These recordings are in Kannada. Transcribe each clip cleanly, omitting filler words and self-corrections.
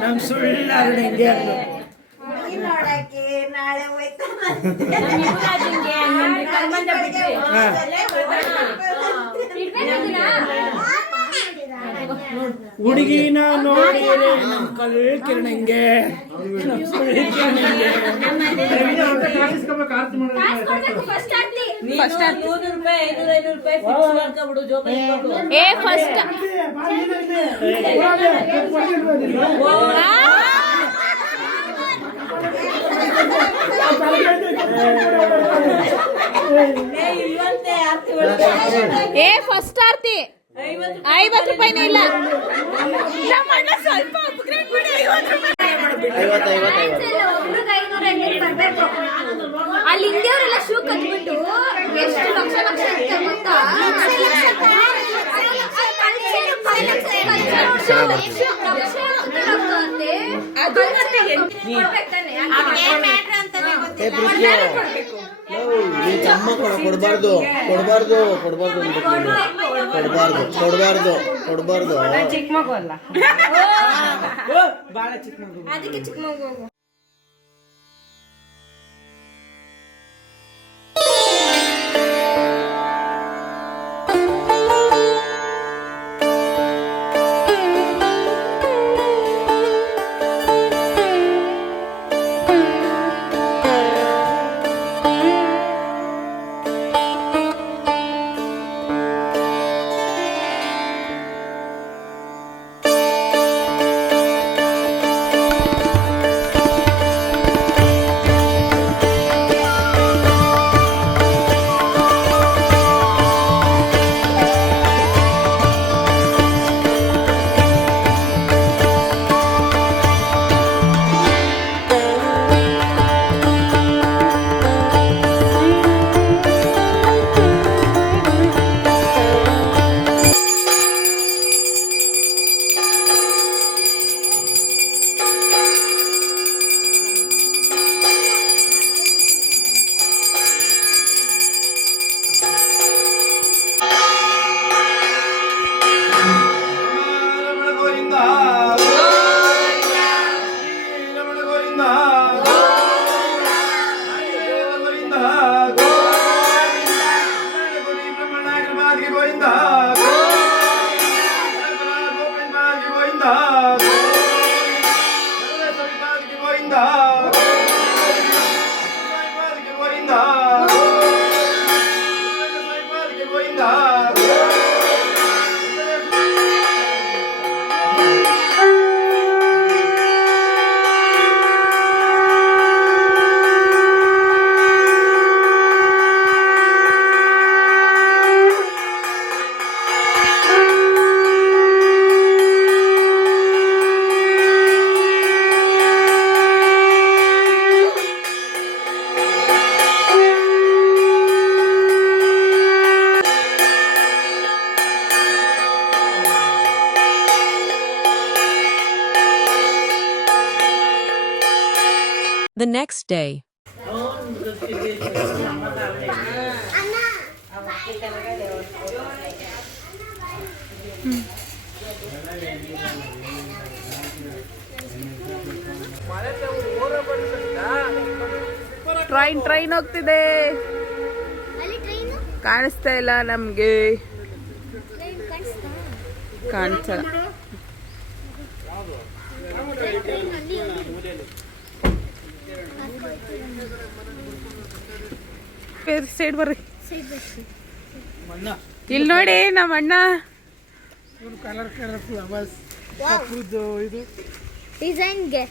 ನಮ್ ಸುಳ್ಳಾಗಂಗೆ ನೋಡಕ್ಕೆ ನಾಳೆ ಹೋಯ್ತಾ ಹುಡುಗಿನ ನೋಡಿದ್ರೆ ನಮ್ ಕಲ್ ಕಿರಣಂಗೆ ಫಸ್ಟ್ ಆರ್ತಿ 50 ರೂಪಾಯಿನೇ ಇಲ್ಲ ಸ್ವಲ್ಪ ಅಪ್ಗ್ರೇಡ್ ಮಾಡಿ 50 ಅಲ್ಲಿ ಇಂಡಿಯವರೆಲ್ಲ ಶೂ ಕಟ್ಬಿಟ್ಟು ಎಷ್ಟು ಲಕ್ಷ ಲಕ್ಷ ಗೊತ್ತಾ ಕೊಡಬಾರ್ದು ಚಿಕ್ಕ ಮಗು ಅಲ್ಲ ಬಾಳ ಚಿಕ್ಕ ಮಗು ಅದಕ್ಕೆ ಚಿಕ್ಕ ಮಗು The next day. ಟ್ರೈನ್ ಹೋಗ್ತಿದೆ ಕಾಣಿಸ್ತಾ ಇಲ್ಲ ನಮ್ಗೆ ಕಾಣಿಸಲ್ಲ ಸೈಡ್ ಬರ್ರಿ ಇಲ್ಲಿ ನೋಡಿ ನಮ್ಮ ಅಣ್ಣ ಡಿಸೈನ್ಗೆ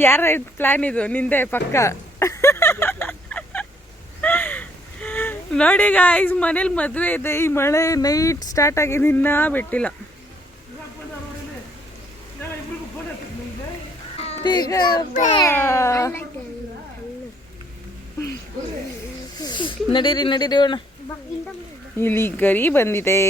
ಯಾರ ಪ್ಲಾನ್ ಇದು ನಿಂದೆ ಪಕ್ಕ ನೋಡಿ ಗಾಯ್ಸ್ ಮನೇಲಿ ಮದ್ವೆ ಇದೆ ಈ ಮಳೆ ನೈಟ್ ಸ್ಟಾರ್ಟ್ ಆಗಿದೆ ಇನ್ನ ಬಿಟ್ಟಿಲ್ಲ ನಡೀರಿ ನಡೀರಿ ಅಣ್ಣ ಇಲ್ಲಿ ಗರಿ ಬಂದಿದೆ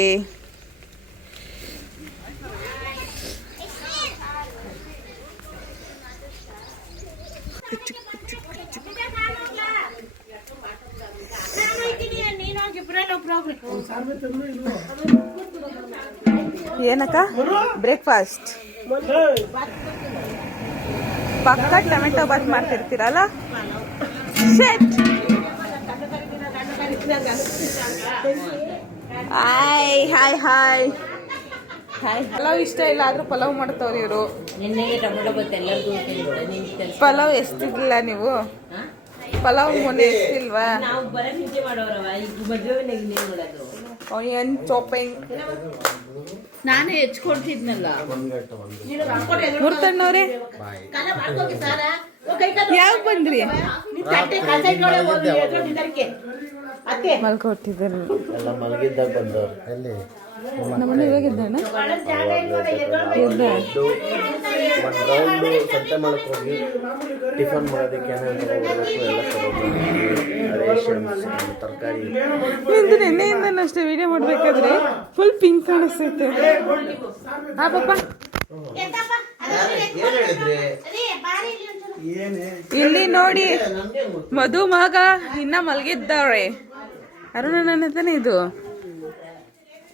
ಏನಕ್ಕ ಬ್ರೇಕ್ಫಾಸ್ಟ್ ಪಕ್ಕ ಟೊಮೆಟೊ ಬಾತ್ ಮಾಡ್ತಿರ್ತೀರಲ್ಲ. ಶೆಟ್. Hi hi hi hi. Pulao ಇಷ್ಟ ಇಲ್ಲ ಆದ್ರೂ ಪಲಾವ್ ಮಾಡ್ತವ್ರಿ ಇವರು. ನಿನ್ನೆಗೆ ಟೊಮೆಟೊ ಬತ್ತೆ ಎಲ್ಲರಿಗೂ ಪಲಾವ್ ಎಷ್ಟಿಲ್ಲ ನೀವು? ಪಲಾವ್ ಮೊನ್ನೆ ಎಷ್ಟಿಲ್ವಾ? ನಾವು ಬರೀ ನಿಂತೆ ಮಾಡೋರವ ಈಗ ಮದುವೆ ಇನ್ನೇನು ಮಾಡೋದು. ಆನಿಯನ್ ಚಾಪಿಂಗ್ ನಾನೇ ಹೆಚ್ಕೊಡ್ತಿದ್ನಲ್ಲ. ಮೂರ್ತಣ್ಣವ್ರೆ ಯಾವ ಬಂದ್ರಿ? ಮಲ್ಕೊಟ್ಟಿದ್ದಾರೆ. ಎಲ್ಲ ಮಲಗಿದ್ದಾಗ ಬಂದವ್ರು. ಎಲ್ಲಿ ನಮ್ಮನ್ನ ಇವಾಗಿದ್ದಾನ ಒಂದು ರೌಂಡು ಸಂತೆ ಮಾಡಕ್ಕೆ ಹೋಗಿ ಟಿಫನ್ ಮಾಡೋದಕ್ಕೆ ಏನೇನು ತಗೋಬೇಕು ಎಲ್ಲ ತಗೋಬೇಕು. ರೇಷನ್ಸ್, ತರಕಾರಿ. ನಿಂದು ನಿನ್ನೆಯಿಂದ ಅಷ್ಟೇ ವಿಡಿಯೋ ಮಾಡ್ಬೇಕಾದ್ರೆ ಫುಲ್ ಪಿಂಕ್ ಕಾಣಿಸ್ತೈತೆ. ಹಾ ಪಾಪ ಏನು ಹೇಳಿದ್ರಿ? ಇಲ್ಲಿ ನೋಡಿ, ಮಧು ಮಗ ಇನ್ನ ಮಲಗಿದ್ದವ್ರೆ. ಅರುಣ ನನ್ನ ತಾನೆ ಇದು.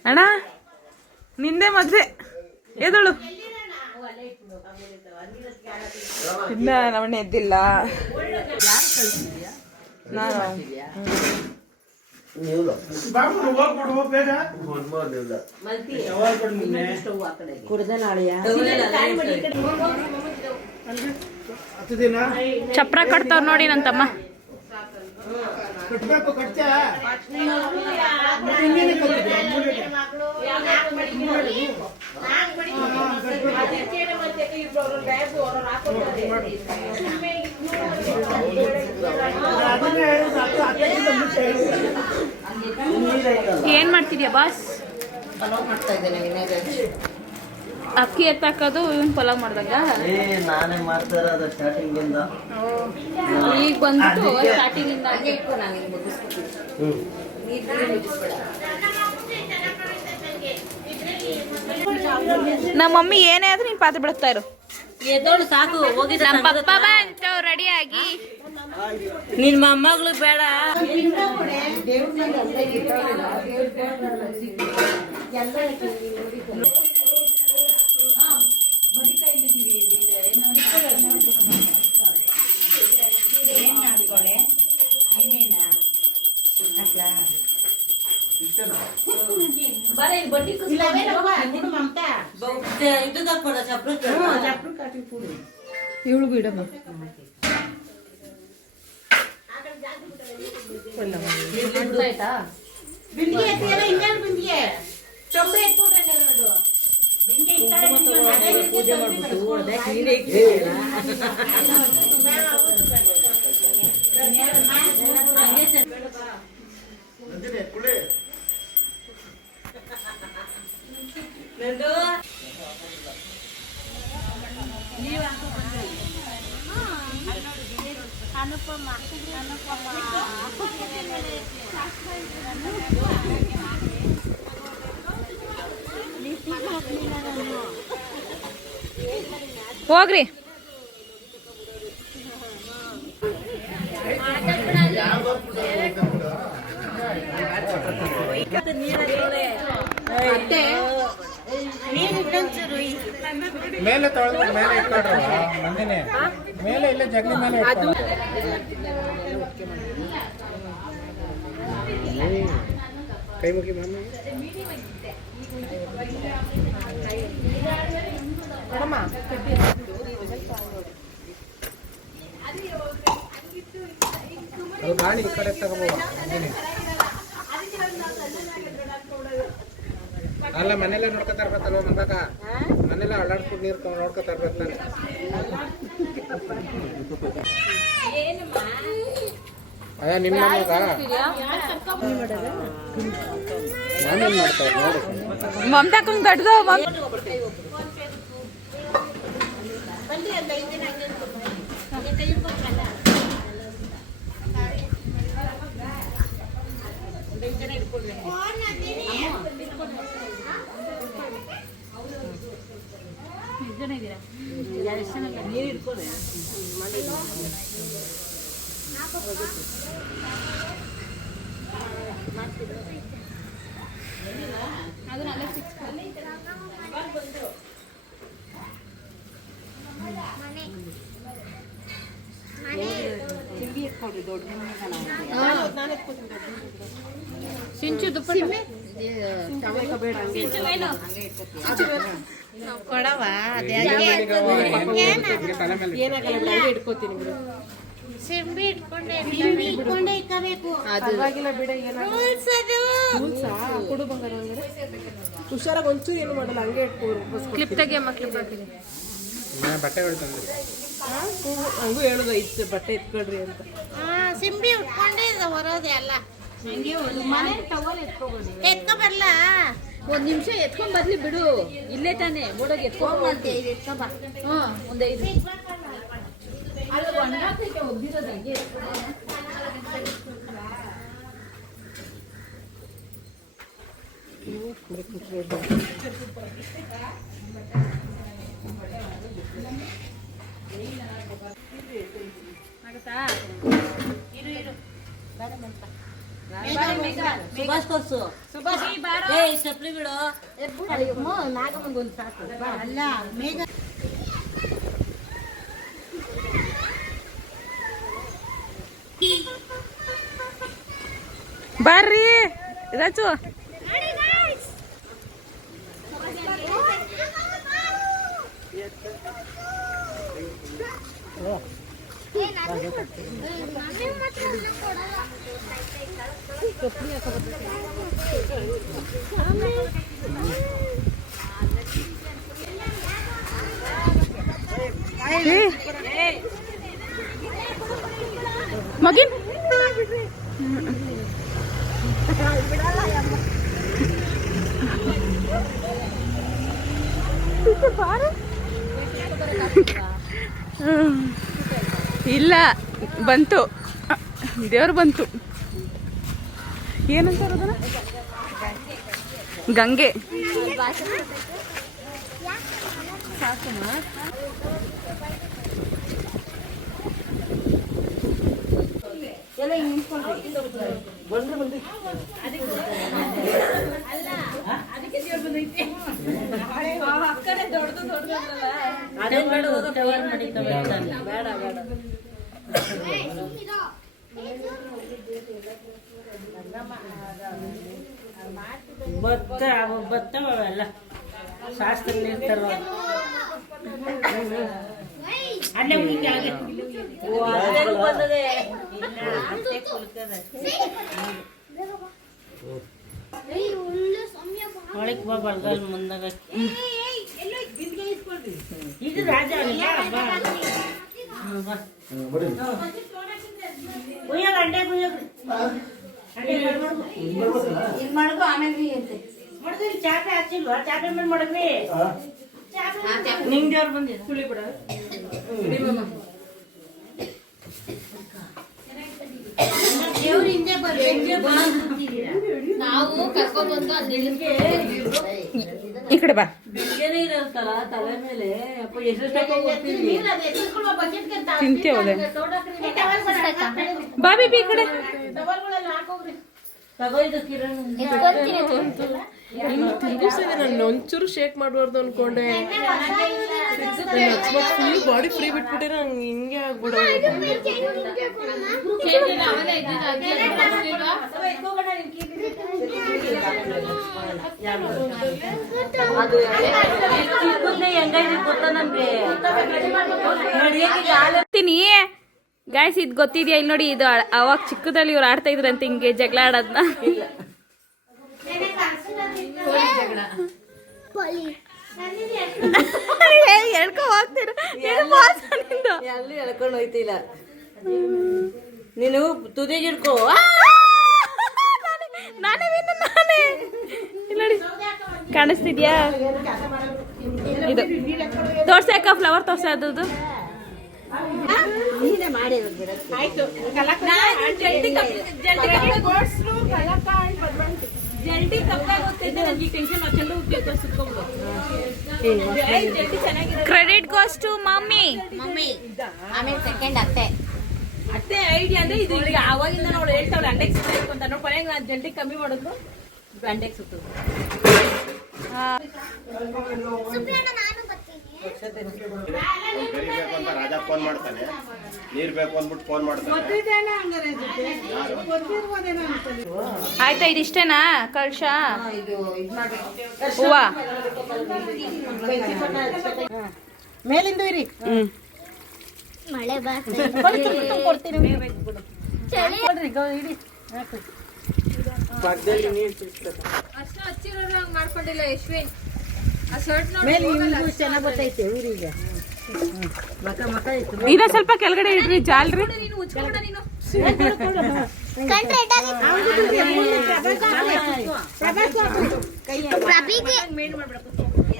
ಅಣ್ಣ ನಿಂದೆ ಮದ್ವೆ, ಎದಳು. ಇನ್ನ ನಮ್ಮಣ್ಣ ಎದ್ದಿಲ್ಲ. ನಾನು ನೀವು ಕುಡ್ದ ನಾಳೆಯ ಚಪ್ರ ಕಟ್ತಾವ್ ನೋಡಿ ನನ್ನ ತಮ್ಮ. ಏನ್ ಮಾಡ್ತಿದ್ಯಾ ಬಾಸ್? ಪಲಾವ್ ಮಾಡ್ತಾ ಇದ್ದೇನೆ. ಅಕ್ಕಿ ಎತ್ತಾಕೋದು ಇವನ್ ಪಲಾವ್ ಮಾಡ್ದಾಗ ನಾನೇ ಮಾಡ್ತಾ ಇರೋದು ಸ್ಟಾರ್ಟಿಂಗ್ ಇಂದ. ಈಗ ಬಂದ್ಬಿಟ್ಟು ಸ್ಟಾರ್ಟಿಂಗ್ ಇಂದ ಹಂಗೆ ಇಟ್ಟು ನಾನು ಮುಗಿಸ್ಕೊತೀನಿ. ನಮ್ಮ ಮಮ್ಮಿ ಏನೇ ಆದ್ರೂ ನೀನ್ ಪಾತ್ರೆ ಬಿಡುತ್ತಾ ಇರು. ಎದೋಳು ಸಾಕು ಹೋಗಿದ್ದ. ನಮ್ಮ ಪಪ್ಪ ಬಂತು ರೆಡಿ ಆಗಿ. ನಿನ್ ಮೊಮ್ಮಗಳು ಬೇಡ. ಇವಳಿಗೂ ಇಡಮ್ಮ. ಪೂಜೆ ಮಾಡ್ಬಿಟ್ಟು ಹೋಗ್ರಿ. ಮೇಲೆ ತೊಳೆದು ಮೇಲೆ ಇಟ್ಕೊಡ್ರ ಮಂದಿನೇ ಮೇಲೆ ಇಲ್ಲ ಜಗಲಿ ಮೇಲೆ ಕೈ ಮುಗಿ ಮಾಮಿ ಅದು ಗಾಳಿ ಈ ಕಡೆ ತಗೋಬೋದು. ಅಲ್ಲ ಮನೆಯಲ್ಲೇ ನೋಡ್ಕೊತಾ ಇರ್ಬೇಕಲ್ವ ಮಗ, ಮನೆಯಲ್ಲ ಅಳ್ಳಾಡ್ಸ್ಬಿಟ್ಟು ನೀರು ನೋಡ್ಕೊತಾ ಇರ್ಬೇಕು. ಅಯ್ಯ ನಿಮ್ಮ ಮಗ ನಾನೇನ್ ಮಾಡ್ತಾರೆ ನೋಡಿ. ಮಮತಾಕಂಗ್ ಗಡ್ದು ನೀರು ಇಟ್ಕೊಳ್ಳಿ. ಸಿಂಚು ದುಪ್ಪಟ್ಟ ಕೊಡವ ಸಿಂಬಿ ಇಟ್ಕೊಂಡೆ ಇಕ್ಕಬೇಕು ಕೊಡು ಬಂಗಾರ ಹುಷಾರಾಗಿ ಒಂಚೂರು ಏನು ಮಾಡಲ್ಲ ಹಂಗೆ ಇಟ್ಕೋರು ಕ್ಲಿಪ್ ತೆಗಿಯಮ್ಮ ಕ್ಲಿಪ್ ತೆಗಿ ಬಟ್ಟೆಗಳು ತಂದಿರಿ ಹಂಗೂ ಹೇಳೋದು ಇತ್ತು ಬಟ್ಟೆ ಎತ್ಕೊಳ್ರಿ ಅಂತ ಸಿಂಬಿ ಉಟ್ಕೊಂಡೆ ಹೊರೋದೆ ಅಲ್ಲ ಎತ್ಕೊ ಬರ್ಲ ಒಂದ್ ನಿಮಿಷ ಎತ್ಕೊಂಡ್ ಬರ್ಲಿ ಬಿಡು ಇಲ್ಲೇ ತಾನೆ ಓಡೋಗಿ ಎತ್ಕೊಂಡ್ ಎತ್ಕೊ ಬಾ ಒಂದ್ 5 ಅದು ಒಣಗಾಕೈತೆ ಒದ್ದಿರೋದು ಹಂಗೆ ಸುಭಾಷ್ ಕೊಡ್ಸು ಏ ಚಪ್ಲಿ ಬಿಡು ನಾಗಮ್ಮಂಗೊಂದು ಸಾಕು ಅಲ್ಲ ಮೇಘ ಬರ್ರಿ ರಾಜು ಮಗಿನ್ ಇಲ್ಲ ಬಂತು ದೇವ್ರು ಬಂತು ಏನಂತಾರ ಅದನ್ನ ಗಂಗೆ ಅದೇನ್ ಬೇಡ ಹೋಗೋದು ಬೇಡ ಬೇಡ ಬತ್ತವೆಲ್ಲ ಶಾಸ್ತ್ರ ಇರ್ತಾರ ಅಲ್ಲೇ ಮುಗಿಕೆ ಹಾಗೆ ಬಂದದೆ ಒಳಗೆ ಬಾ ಬಲ್ಗಲ್ ಮುಂದಾಗ ಇದು ರಾಜ ಅಂಡೆ ಇಲ್ಲಿ ಮಾಡ್ಕೊ ಆಮೇಲೆ ಮಾಡಿದ್ರಿ ಚಾಪೆ ಹಚ್ಚಿಲ್ವಾ ಚಾಪೆ ಮೇಲೆ ಮಾಡಿದ್ರಿ ನಿಂಗೆ ದೇವ್ರು ಬಂದಿದೆ ಸುಳಿ ಬಿಡ ದೇವ್ರ ಹಿಂದೆ ನಾವು ಕರ್ಕೊಂಡ್ ಬಂದು ಅಲ್ಲಿಗೆ ಈ ಕಡೆ ಬಾ ಬಿಳಿಗೆನೆ ಇರತ್ತಲ್ಲ ತಲೆ ಮೇಲೆ ಅಪ್ಪ ಎಷ್ಟು ತಿಂತೇವದೆ ಬಾ ಬೇಬಿ ಈ ಕಡೆ ತಗೋಯ್ದು ಕಿರಣ್ ನಾನು ಒಂಚೂರು ಶೇಕ್ ಮಾಡಬಾರ್ದು ಅನ್ಕೊಂಡೆ ಫುಲ್ ಬಾಡಿ ಫ್ರೀ ಬಿಟ್ಬಿಟ್ಟಿರ ನಂಗೆ ಹಿಂಗೆ ಆಗ್ಬಿಡೋ ಅದು ಹೆಂಗಾಯ್ತು ಗೊತ್ತಾ ನಮ್ಗೆ ಗಾಯ್ಸ್ ಇದು ಗೊತ್ತಿದ್ಯಾ ಇಲ್ಲಿ ನೋಡಿ ಇದು ಅವಾಗ ಚಿಕ್ಕದಲ್ಲಿ ಇವ್ರು ಆಡ್ತಾ ಇದ್ರಂತೆ ಹಿಂಗೆ ಜಗಳ ಆಡೋದನ್ನ ಹೇಳ್ಕೊ ಹೋಗ್ತೀರ ಎಲ್ಲಿ ಎಳ್ಕೊಂಡು ಹೋಯ್ತಿಲ್ಲ ನೀನು ತುದಿಗೆ ಇಡ್ಕೋ ನಾನೇ ನೋಡಿ ಕಾಣಿಸ್ತಿದ್ಯಾ ಇದು ತೋರ್ಸಾಕ ಫ್ಲವರ್ ತೋರ್ಸ ಅದು ಕ್ರೆಡಿಟ್ ಗೋಸ್ ಟು ಮಮ್ಮಿ ಆಮೇಲೆ ಸೆಕೆಂಡ್ ಅತ್ತೆ ಐಡಿಯಾ ಅಂದ್ರೆ ಇದು ಈಗ ಅವಾಗಿಂದ ನಾವು ಹೇಳ್ತಾವಳೆ ಅಂಡೆಗೆ ಸುತ್ತಬೇಕು ಅಂತ ನಾವು ಕೊನೆಗೆ ನಾನು ಜಲ್ದಿ ಕಮ್ಮಿ ಮಾಡಿದ್ರು ಅಂಡೆಗೆ ಸುತ್ತದು ಸುಪ್ರಿಯಣ್ಣ ನಾನು ಬರ್ತೀನಿ ಬೇಕು ಅಂತ ರಾಜ ಫೋನ್ ಮಾಡ್ತಾನೆ, ನೀರ್ ಬೇಕು ಅಂದ್ಬಿಟ್ಟು ಫೋನ್ ಮಾಡ್ತಾನೆ. ಆಯ್ತಾ ಇದಿಷ್ಟೇನಾ ಕಳ್ಶ ಹೂವ ಮೇಲಿಂದ ಇರಿ. ಮಳೆ ಬಾ ಕೊಡ್ತೀನಿ ಚಳಿ ನೋಡ್ರಿ ಇಡಿ. ಮಾಡ್ಕೊಂಡಿಲ್ಲ ಯಶ್ವಿನ್ ಮೇಲೆ ಇವ್ರಿಗೂ ಚೆನ್ನಾಗ್ ಗೊತ್ತೈತೆ ಊರಿಗೆ. ಮಕ ಮಕ ಇತ್ತು. ಇನ್ನ ಸ್ವಲ್ಪ ಕೆಳಗಡೆ ಇಡ್ರಿ ಜಾಲ್ರಿ.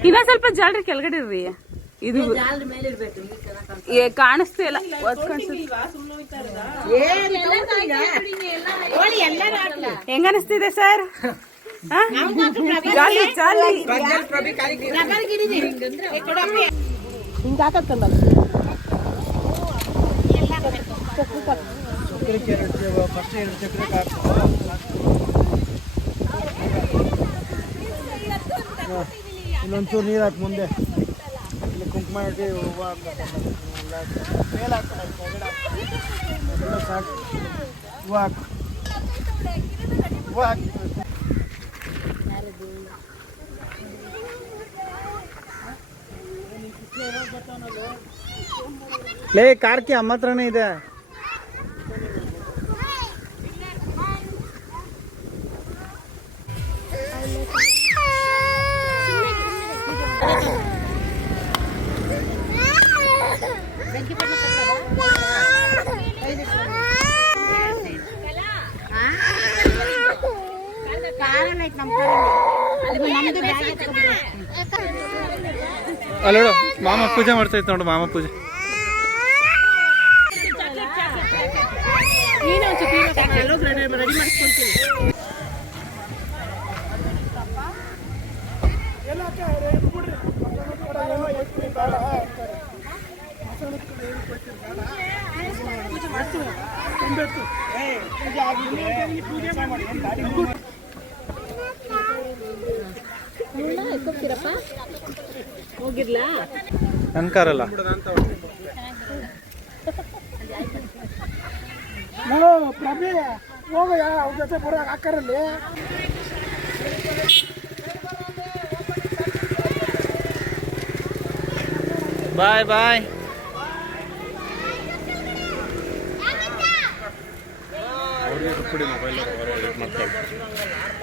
ಇನ್ನ ಸ್ವಲ್ಪ ಜಾಲ್ರಿ ಕೆಳಗಡೆ ಇರ್ರಿ. ಇದು ಕಾಣಿಸ್ತಾ ಇಲ್ಲ. ಹೆಂಗ ಅನಿಸ್ತಿದೆ ಸರ್? ಹಿಂಗ ಹಾಕತ್ತಲ್ಲ ಇನ್ನೊಂಚೂರು ನೀರು ಹಾಕಿ ಮುಂದೆ ಇಲ್ಲಿ ಕುಂಕುಮ ಇಟ್ಟು ಹೂವು ಮೇಲೆ ಹಾಕ್ತಾರೆ ಸಾಕು. ಹೂವು ಹಾಕು ಹೂವು ಹಾಕಿ ಲೇ ಕಾರ್ಕಿ ಅಮ್ಮ ಹತ್ರನೇ ಇದೆ. ಅಲ್ಲ ಮಾಮ ಪೂಜೆ ಮಾಡ್ತಾ ಇತ್ತು ನೋಡು, ಮಾಮ ಪೂಜೆ. ರೆಡಿ ಮಾಡಿಸ್ಕೊಂತೀನಿ. ಹೋಗಿರ್ಲಾ ನನ್ನ ಕಾರಲ್ಲ. ಪ್ರಭೆ ಹೋಗಯ್ಯ ಅವ್ರ ಜೊತೆ ಬರೋ ಹಾಕರಲ್ಲಿ. ಬಾಯ್ ಬಾಯ್. ಅವ್ರಿಗೆ ಕೊಡಿ ಮೊಬೈಲ್ ಮಾಡ್ತಾರೆ.